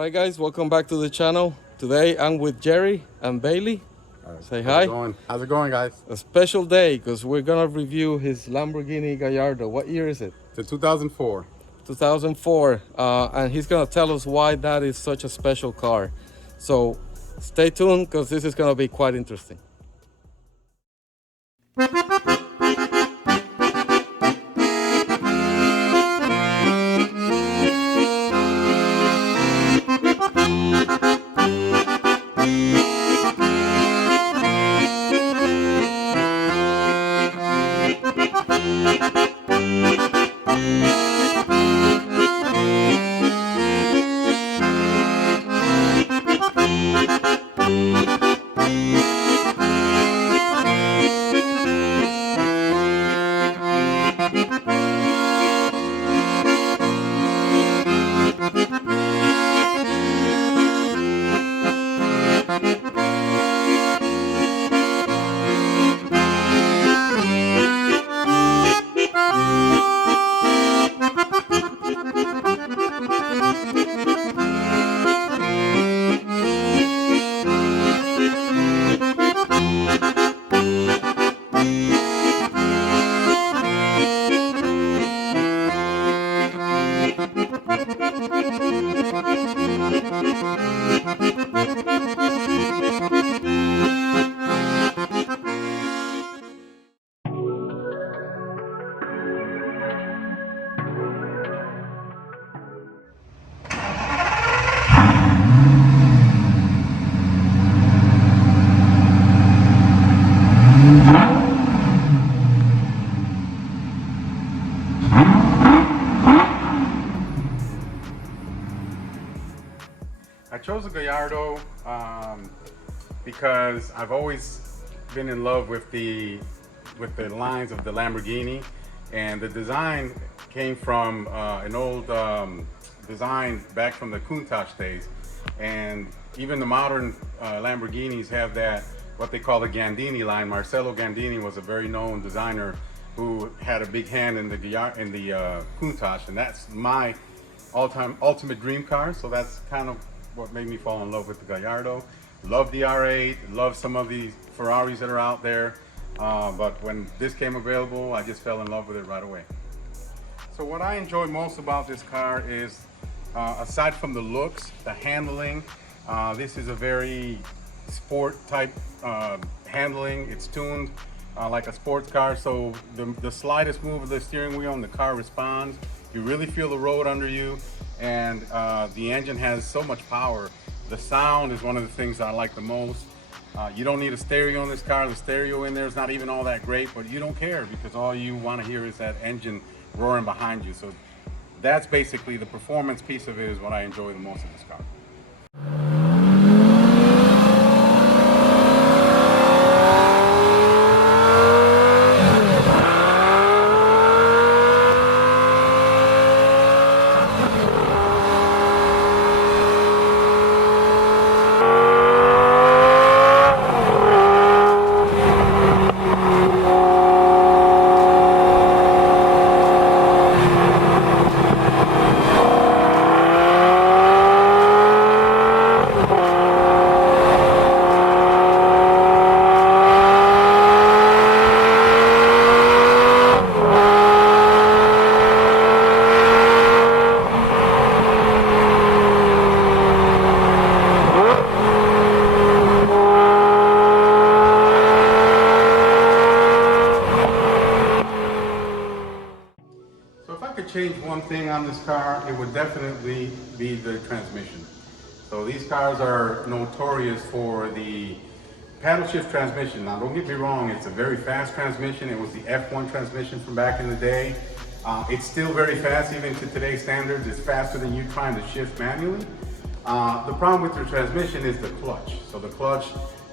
Alright guys, welcome back to the channel. Today I'm with Jerry and Bailey. Say hi. How's it going, guys? A special day because we're gonna review his Lamborghini Gallardo. What year is it? It's a 2004. 2004. And he's gonna tell us why that is such a special car. So stay tuned because this is gonna be quite interesting. I chose a Gallardo because I've always been in love with the lines of the Lamborghini, and the design came from an old design back from the Countach days, and even the modern Lamborghinis have that what they call the Gandini line. Marcello Gandini was a very known designer who had a big hand in the Countach, and that's my all-time ultimate dream car. So that's kind of what made me fall in love with the Gallardo. Love the R8, love some of these Ferraris that are out there, but when this came available, I just fell in love with it right away. So what I enjoy most about this car is, aside from the looks, the handling. This is a very sport type handling. It's tuned like a sports car, so the slightest move of the steering wheel and the car responds. You really feel the road under you, and the engine has so much power. The sound is one of the things I like the most. You don't need a stereo in this car. The stereo in there is not even all that great, but you don't care because all you want to hear is that engine roaring behind you. So that's basically the performance piece of it is what I enjoy the most of this car. Change one thing on this car, it would definitely be the transmission. So these cars are notorious for the paddle shift transmission. Now don't get me wrong, it's a very fast transmission. It was the F1 transmission from back in the day. It's still very fast even to today's standards. It's faster than you trying to shift manually. The problem with the transmission is the clutch. So the clutch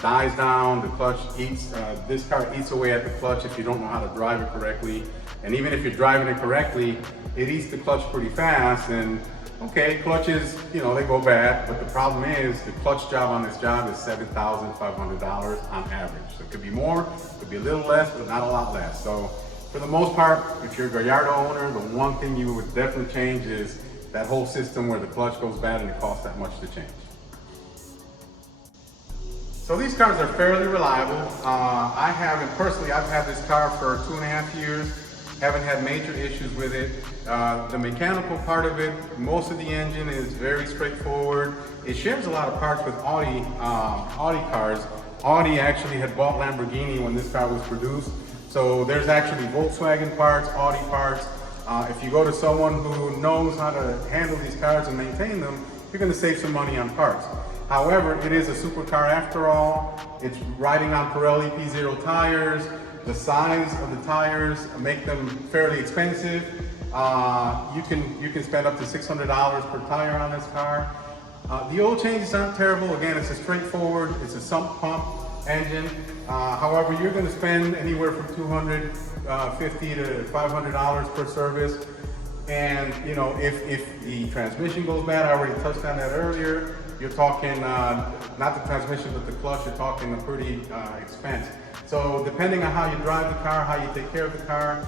dies down, the clutch eats, this car eats away at the clutch if you don't know how to drive it correctly. And even if you're driving it correctly, it eats the clutch pretty fast. And okay, clutches, you know, they go bad, but the problem is the clutch job on this job is $7,500 on average. So it could be more, it could be a little less, but not a lot less. So for the most part, if you're a Gallardo owner, the one thing you would definitely change is that whole system where the clutch goes bad and it costs that much to change. So these cars are fairly reliable. Personally, I've had this car for 2.5 years. Haven't had major issues with it. The mechanical part of it, most of the engine is very straightforward. It shares a lot of parts with Audi cars. Audi actually had bought Lamborghini when this car was produced. So there's actually Volkswagen parts, Audi parts. If you go to someone who knows how to handle these cars and maintain them, you're going to save some money on parts. However, it is a supercar after all. It's riding on Pirelli P0 tires. The size of the tires make them fairly expensive. You can spend up to $600 per tire on this car. The oil changes aren't terrible. Again, it's a straightforward, it's a sump pump engine. However, you're going to spend anywhere from $250 to $500 per service. And you know, if the transmission goes bad, I already touched on that earlier. You're talking not the transmission, but the clutch. You're talking a pretty expense. So depending on how you drive the car, how you take care of the car,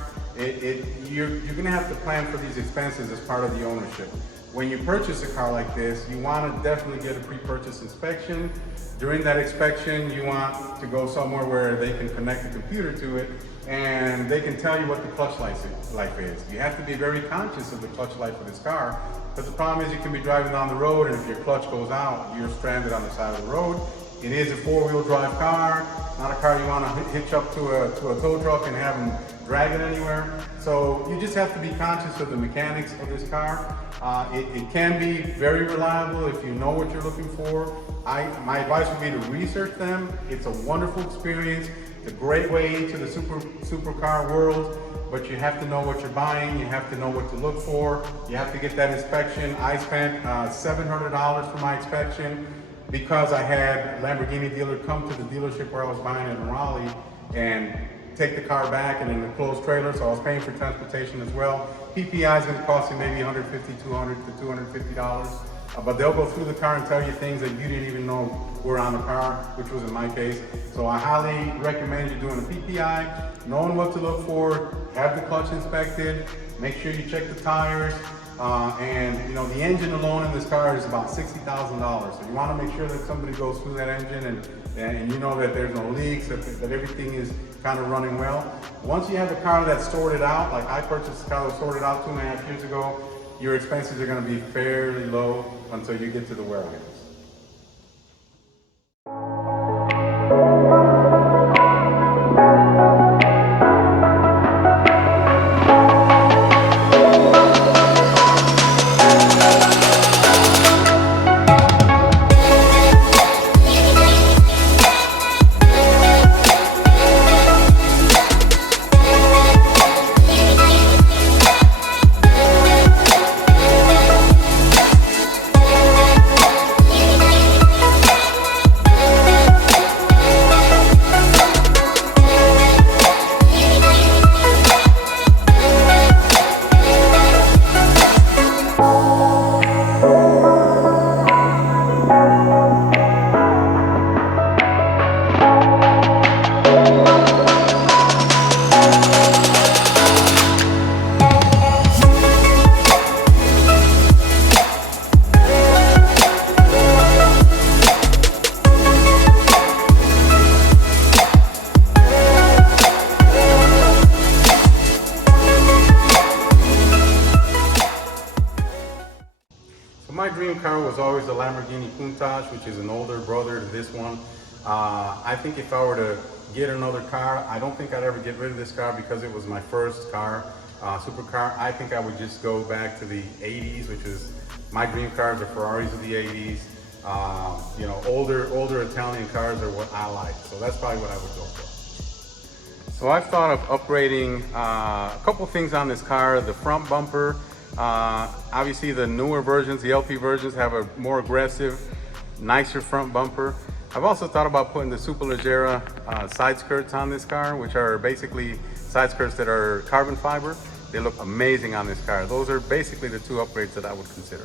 you're going to have to plan for these expenses as part of the ownership. When you purchase a car like this, you want to definitely get a pre-purchase inspection. During that inspection, you want to go somewhere where they can connect the computer to it and they can tell you what the clutch life is. You have to be very conscious of the clutch life of this car, because the problem is you can be driving down the road and if your clutch goes out, you're stranded on the side of the road. It is a four-wheel drive car, not a car you want to hitch up to a tow truck and have them drag it anywhere. So you just have to be conscious of the mechanics of this car. It can be very reliable if you know what you're looking for. My advice would be to research them. It's a wonderful experience. It's a great way into the supercar world, but you have to know what you're buying. You have to know what to look for. You have to get that inspection. I spent $700 for my inspection because I had Lamborghini dealer come to the dealership where I was buying it in Raleigh and take the car back and in a closed trailer, so I was paying for transportation as well. PPI is going to cost you maybe $150, $200 to $250, but they'll go through the car and tell you things that you didn't even know were on the car, which was in my case. So I highly recommend you doing a PPI, knowing what to look for, have the clutch inspected, make sure you check the tires, and you know, the engine alone in this car is about $60,000. So you want to make sure that somebody goes through that engine and you know that there's no leaks, that everything is kind of running well. Once you have a car that's sorted out, like I purchased a car that was sorted out 2.5 years ago, your expenses are going to be fairly low until you get to the warehouse. My dream car was always the Lamborghini Countach, which is an older brother to this one. I think if I were to get another car, I don't think I'd ever get rid of this car because it was my first car, supercar. I think I would just go back to the 80s, which is my dream cars, the Ferraris of the 80s. You know, older Italian cars are what I like. So that's probably what I would go for. So I've thought of upgrading a couple things on this car. The front bumper. Obviously the newer versions, the LP versions, have a more aggressive, nicer front bumper. I've also thought about putting the Superleggera side skirts on this car, which are basically side skirts that are carbon fiber. They look amazing on this car. Those are basically the two upgrades that I would consider.